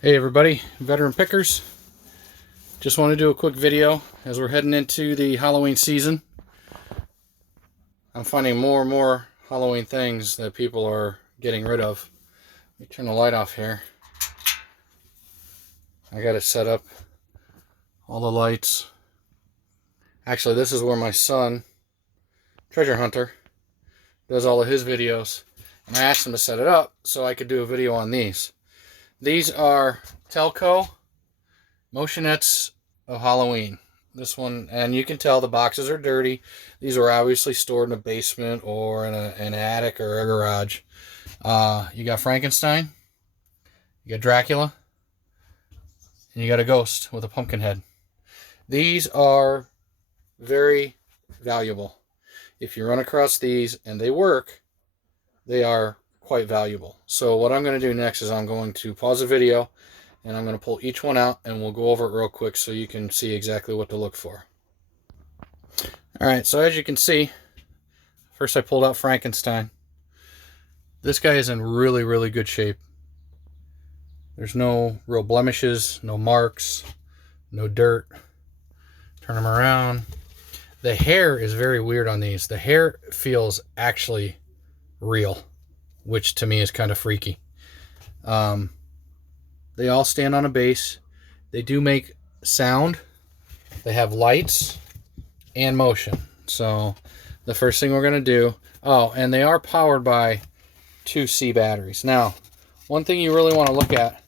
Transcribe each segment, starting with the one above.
Hey everybody, veteran pickers. Just want to do a quick video as we're heading into the Halloween season. I'm finding more and more Halloween things that people are getting rid of. Let me turn the light off here. I got it set up, all the lights. Actually, this is where my son, Treasure Hunter, does all of his videos. And I asked him to set it up so I could do a video on these. These are telco motionettes of Halloween. This one, and you can tell the boxes are dirty. These are obviously stored in a basement or in an attic or a garage. You got Frankenstein, you got Dracula, and you got a ghost with a pumpkin head. These are very valuable. If you run across these and they work, they are quite valuable. So what I'm going to do next is I'm going to pause the video and I'm going to pull each one out and we'll go over it real quick so you can see exactly what to look for. Alright, so as you can see, first I pulled out Frankenstein. This guy is in really, really good shape. There's no real blemishes, no marks, no dirt. Turn them around. The hair is very weird on these. The hair feels actually real, which to me is kind of freaky. They all stand on a base. They do make sound. They have lights and motion. So the first thing we're going to do, oh, and they are powered by 2C batteries. Now, one thing you really want to look at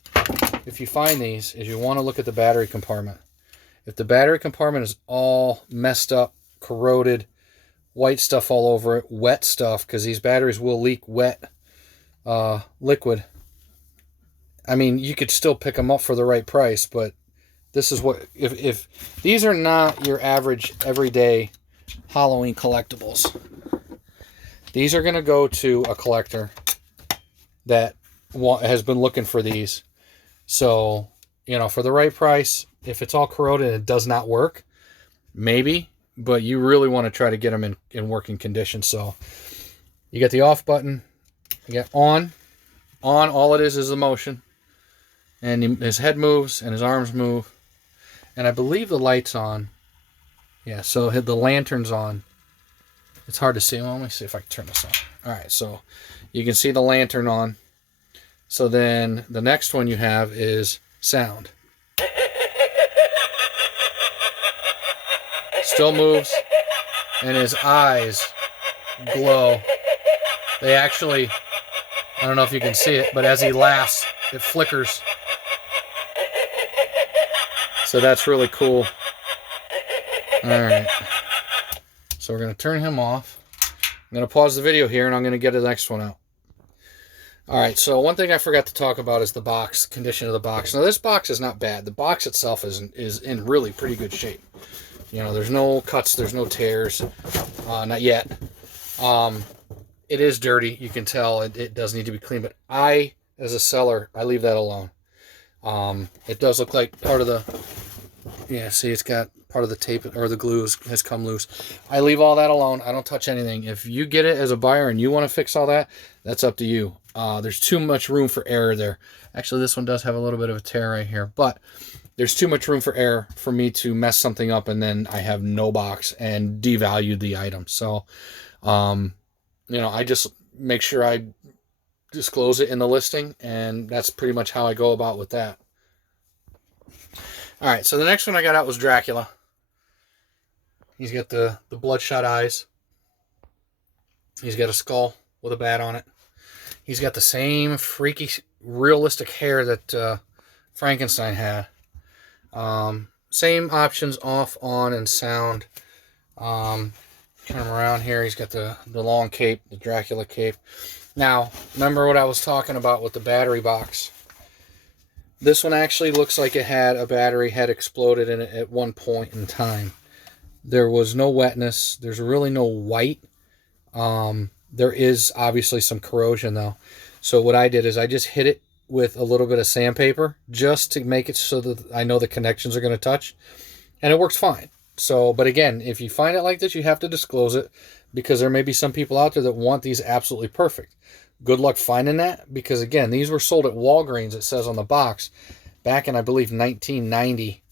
if you find these is you want to look at the battery compartment. If the battery compartment is all messed up, corroded, white stuff all over it, wet stuff, because these batteries will leak wet liquid. I mean, you could still pick them up for the right price, but this is what, if these are not your average everyday Halloween collectibles. These are going to go to a collector that has been looking for these. So, you know, for the right price, if it's all corroded and it does not work, maybe, but you really want to try to get them in working condition. So you get the off button, you get on, all it is the motion. And his head moves and his arms move. And I believe the light's on. Yeah, so the lantern's on. It's hard to see. Well, let me see if I can turn this on. Alright, so you can see the lantern on. So then the next one you have is sound. Still moves. And his eyes glow. They actually, I don't know if you can see it, but as he laughs, it flickers. So that's really cool. Alright. So we're going to turn him off. I'm going to pause the video here and I'm going to get the next one out. Alright, so one thing I forgot to talk about is the box, condition of the box. Now this box is not bad. The box itself is in really pretty good shape. You know, there's no cuts, there's no tears. Not yet. It is dirty. You can tell it does need to be cleaned. But I, as a seller, I leave that alone. It does look like part of the, yeah, see, it's got part of the tape or the glue has come loose. I leave all that alone. I don't touch anything. If you get it as a buyer and you want to fix all that, that's up to you. There's too much room for error there. Actually, this one does have a little bit of a tear right here, but there's too much room for error for me to mess something up and then I have no box and devalue the item. So, you know, I just make sure I disclose it in the listing, and that's pretty much how I go about with that. Alright, so the next one I got out was Dracula. He's got the bloodshot eyes. He's got a skull with a bat on it. He's got the same freaky, realistic hair that Frankenstein had. Same options, off, on, and sound. Turn him around here. He's got the long cape, the Dracula cape. Now, remember what I was talking about with the battery box. This one actually looks like it had a battery had exploded in it at one point in time. There was no wetness. There's really no white. There is obviously some corrosion though. So what I did is I just hit it with a little bit of sandpaper just to make it so that I know the connections are going to touch. And it works fine. So, but again, if you find it like this, you have to disclose it because there may be some people out there that want these absolutely perfect. Good luck finding that because, again, these were sold at Walgreens, it says on the box, back in, I believe, 1990.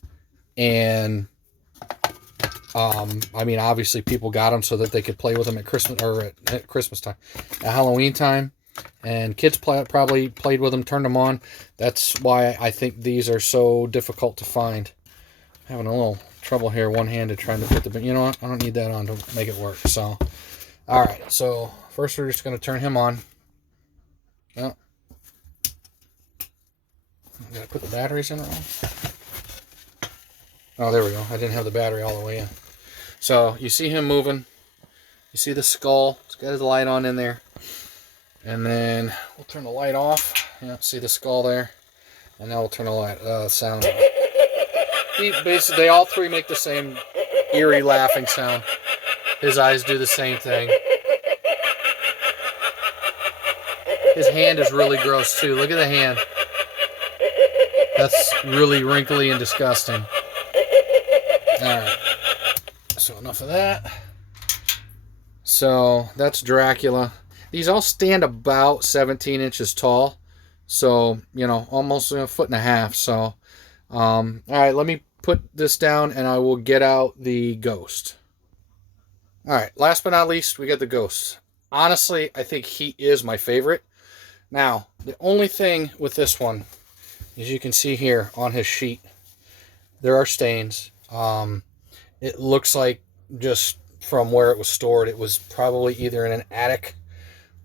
And I mean, obviously people got them so that they could play with them at Christmas, or at Christmas time, at Halloween time. And kids probably played with them, turned them on. That's why I think these are so difficult to find. Having a little trouble here, one-handed, trying to put the, you know what, I don't need that on to make it work. So, all right, so first we're just going to turn him on. Oh, I got to put the batteries in wrong. Oh, there we go. I didn't have the battery all the way in. So you see him moving. You see the skull. It's got his light on in there. And then we'll turn the light off. Yeah, see the skull there. And now we'll turn the light sound off. Basically, they all three make the same eerie laughing sound. His eyes do the same thing. His hand is really gross too. Look at the hand. That's really wrinkly and disgusting. Alright. So enough of that. So that's Dracula. These all stand about 17 inches tall. So, you know, almost a foot and a half. So, alright, let me put this down and I will get out the ghost. Alright, last but not least, we got the ghost. Honestly, I think he is my favorite. Now, the only thing with this one, as you can see here on his sheet, there are stains. It looks like, just from where it was stored, it was probably either in an attic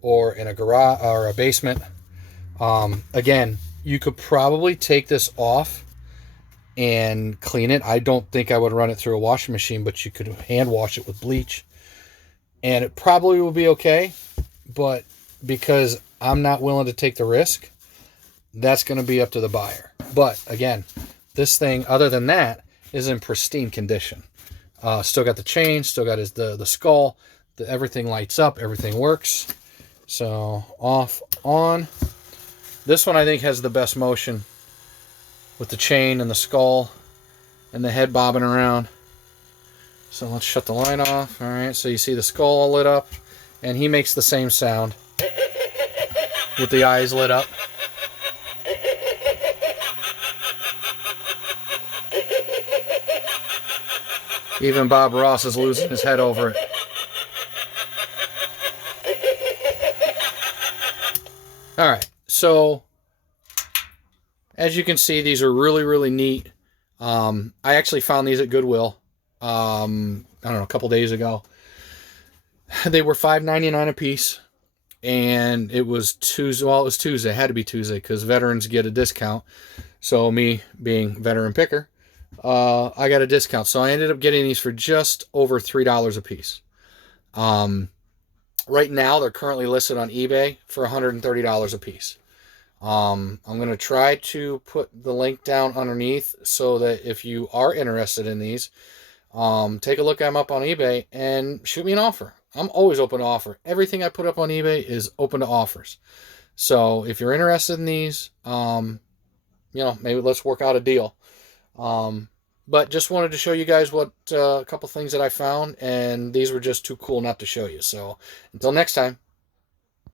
or in a garage or a basement. Again, you could probably take this off and clean it. I don't think I would run it through a washing machine, but you could hand wash it with bleach and it probably will be okay. But because I'm not willing to take the risk, that's going to be up to the buyer. But again, this thing, other than that, is in pristine condition. Still got the chain, still got the skull, everything lights up, everything works. So off, on. This one I think has the best motion with the chain and the skull and the head bobbing around. So let's shut the light off. All right, so you see the skull all lit up, and he makes the same sound with the eyes lit up. Even Bob Ross is losing his head over it. All right, so as you can see, these are really, really neat. I actually found these at Goodwill, I don't know, a couple days ago. They were $5.99 a piece, and it was Tuesday. Well, it was Tuesday. It had to be Tuesday because veterans get a discount. So me being veteran picker, I got a discount. So I ended up getting these for just over $3 a piece. Right now, they're currently listed on eBay for $130 a piece. I'm going to try to put the link down underneath so that if you are interested in these, take a look at them up on eBay and shoot me an offer. I'm always open to offer. Everything I put up on eBay is open to offers. So if you're interested in these, you know, maybe let's work out a deal. But just wanted to show you guys what a couple things that I found, and these were just too cool not to show you. So until next time.